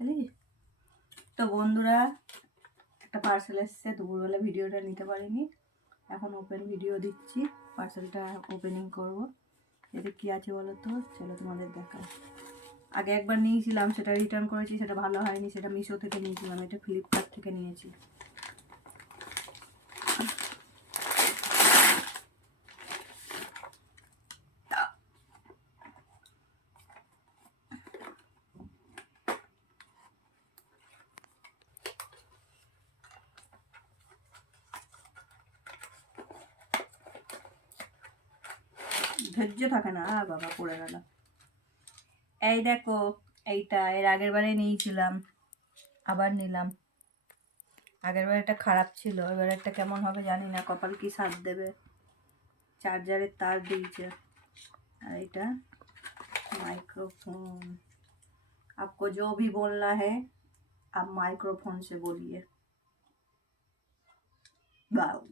চলি। তো বন্ধুরা, একটা পার্সেল এসছে, দুপুরবেলা ভিডিওটা নিতে পারিনি, এখন ওপেন ভিডিও দিচ্ছি। পার্সেলটা ওপেনিং করব। এতে কী আছে বলো তো, চলো তোমাদের দেখাও। আগে একবার নিয়েছিলাম, সেটা রিটার্ন করেছি, সেটা ভালো হয়নি, সেটা মিশো থেকে নিয়েছিলাম, এটা ফ্লিপকার্ট থেকে নিয়েছি। ধৈর্য থাকে না, বাবা পড়ে গেল। এই দেখো, এইটা এর আগের বারে নিয়েছিলাম, আবার নিলাম। আগের বার একটা খারাপ ছিল, এবার একটা কেমন হবে জানি না, কপাল কি সাথ দেবে। চার্জারের তার দিয়েছে। আর এটা माइक्रोफोन। आपको जो भी बोलना है आप माइक्रोफोन से बोलिए। वाओ।